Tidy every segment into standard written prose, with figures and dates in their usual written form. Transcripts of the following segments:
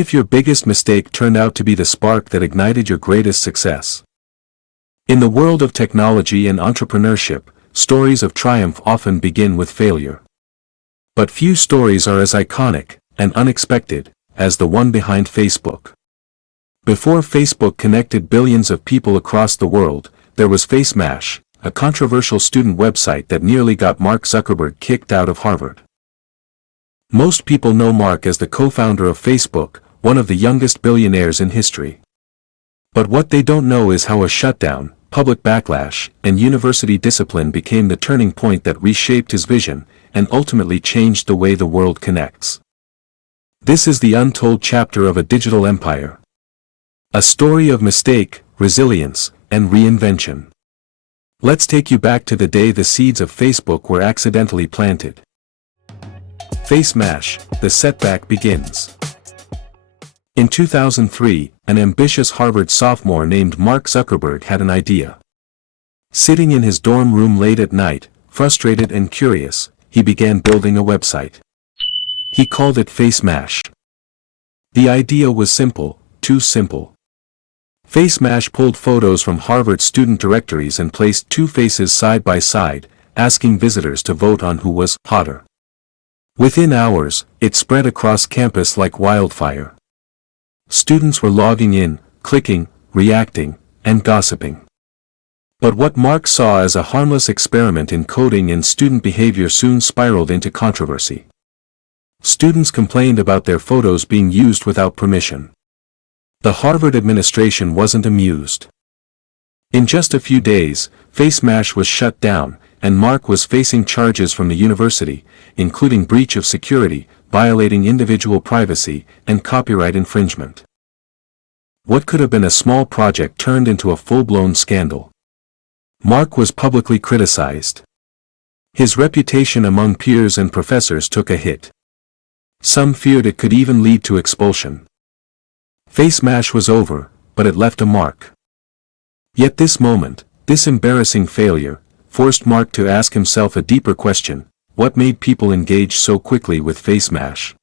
if your biggest mistake turned out to be the spark that ignited your greatest success? In the world of technology and entrepreneurship, stories of triumph often begin with failure. But few stories are as iconic and unexpected as the one behind Facebook. Before Facebook connected billions of people across the world, there was Facemash, a controversial student website that nearly got Mark Zuckerberg kicked out of Harvard. Most people know Mark as the co-founder of Facebook, one of the youngest billionaires in history. But what they don't know is how a shutdown, public backlash, and university discipline became the turning point that reshaped his vision and ultimately changed the way the world connects. This is the untold chapter of a digital empire. A story of mistake, resilience, and reinvention. Let's take you back to the day the seeds of Facebook were accidentally planted. Facemash, the setback begins. In 2003, an ambitious Harvard sophomore named Mark Zuckerberg had an idea. Sitting in his dorm room late at night, frustrated and curious, he began building a website. He called it Facemash. The idea was simple, too simple. Facemash pulled photos from Harvard student directories and placed two faces side by side, asking visitors to vote on who was hotter. Within hours, it spread across campus like wildfire. Students were logging in, clicking, reacting, and gossiping. But what Mark saw as a harmless experiment in coding and student behavior soon spiraled into controversy. Students complained about their photos being used without permission. The Harvard administration wasn't amused. In just a few days, Facemash was shut down, and Mark was facing charges from the university, including breach of security, violating individual privacy, and copyright infringement. What could have been a small project turned into a full-blown scandal. Mark was publicly criticized. His reputation among peers and professors took a hit. Some feared it could even lead to expulsion. Facemash was over, but it left a mark. Yet this moment, this embarrassing failure, forced Mark to ask himself a deeper question: what made people engage so quickly with Facemash?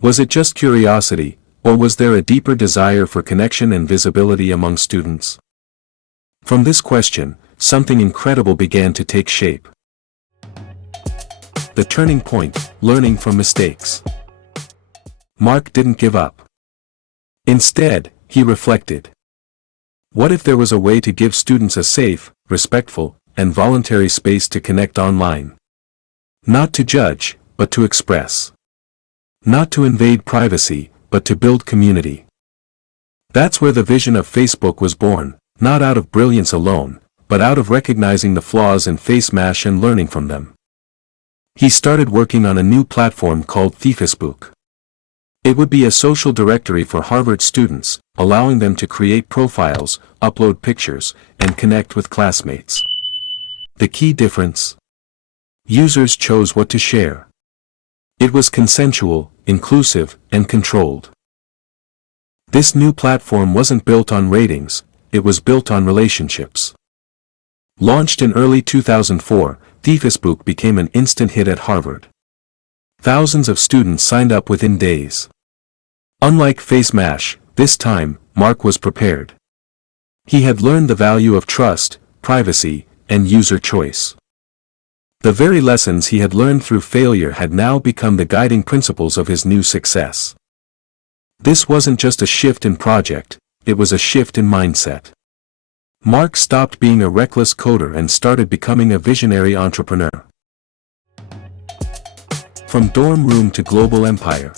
Was it just curiosity, or was there a deeper desire for connection and visibility among students? From this question, something incredible began to take shape. The turning point: learning from mistakes. Mark didn't give up. Instead, he reflected. What if there was a way to give students a safe, respectful, and voluntary space to connect online? Not to judge, but to express. Not to invade privacy, but to build community. That's where the vision of Facebook was born, not out of brilliance alone, but out of recognizing the flaws in Facemash and learning from them. He started working on a new platform called Facebook. It would be a social directory for Harvard students, allowing them to create profiles, upload pictures, and connect with classmates. The key difference? Users chose what to share. It was consensual, inclusive, and controlled. This new platform wasn't built on ratings, it was built on relationships. Launched in early 2004, Facebook became an instant hit at Harvard. Thousands of students signed up within days. Unlike Facemash, this time, Mark was prepared. He had learned the value of trust, privacy, and user choice. The very lessons he had learned through failure had now become the guiding principles of his new success. This wasn't just a shift in project, it was a shift in mindset. Mark stopped being a reckless coder and started becoming a visionary entrepreneur. From dorm room to global empire.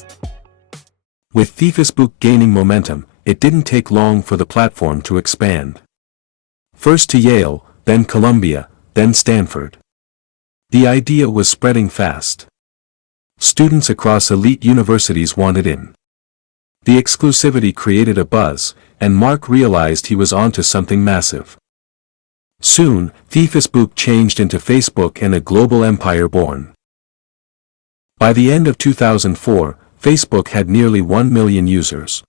With Facebook gaining momentum, it didn't take long for the platform to expand. First to Yale, then Cumbia, then Stanford. The idea was spreading fast. Students across elite universities wanted in. The exclusivity created a buzz, and Mark realized he was onto something massive. Soon, Facebook changed into Facebook and a global empire born. By the end of 2004, Facebook had nearly 1 million users.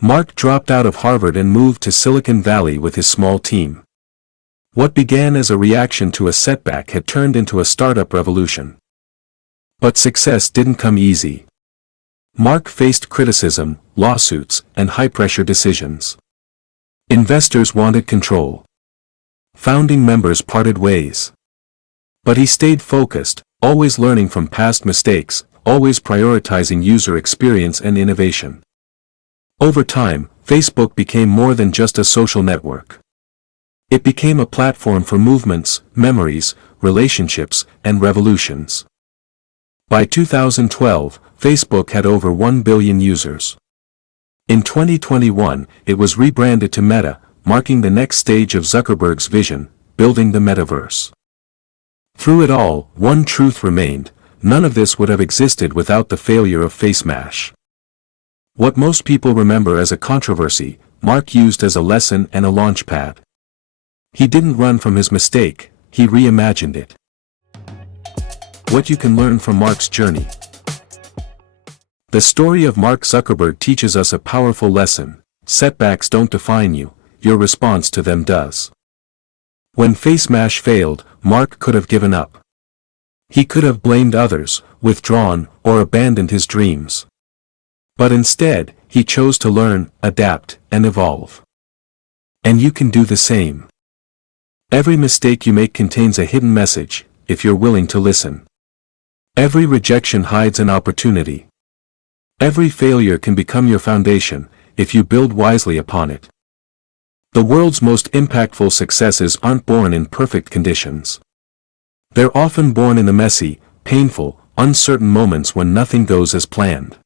Mark dropped out of Harvard and moved to Silicon Valley with his small team. What began as a reaction to a setback had turned into a startup revolution. But success didn't come easy. Mark faced criticism, lawsuits, and high-pressure decisions. Investors wanted control. Founding members parted ways. But he stayed focused, always learning from past mistakes, always prioritizing user experience and innovation. Over time, Facebook became more than just a social network. It became a platform for movements, memories, relationships, and revolutions. By 2012, Facebook had over 1 billion users. In 2021, it was rebranded to Meta, marking the next stage of Zuckerberg's vision, building the metaverse. Through it all, one truth remained: none of this would have existed without the failure of Facemash. What most people remember as a controversy, Mark used as a lesson and a launchpad. He didn't run from his mistake, he reimagined it. What you can learn from Mark's journey. The story of Mark Zuckerberg teaches us a powerful lesson: setbacks don't define you, your response to them does. When Facemash failed, Mark could have given up. He could have blamed others, withdrawn, or abandoned his dreams. But instead, he chose to learn, adapt, and evolve. And you can do the same. Every mistake you make contains a hidden message, if you're willing to listen. Every rejection hides an opportunity. Every failure can become your foundation, if you build wisely upon it. The world's most impactful successes aren't born in perfect conditions. They're often born in the messy, painful, uncertain moments when nothing goes as planned.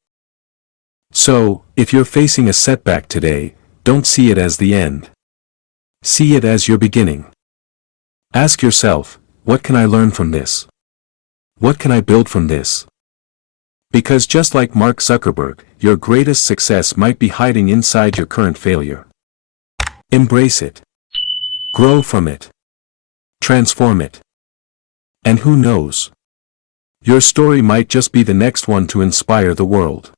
So, if you're facing a setback today, don't see it as the end. See it as your beginning. Ask yourself, what can I learn from this? What can I build from this? Because just like Mark Zuckerberg, your greatest success might be hiding inside your current failure. Embrace it. Grow from it. Transform it. And who knows? Your story might just be the next one to inspire the world.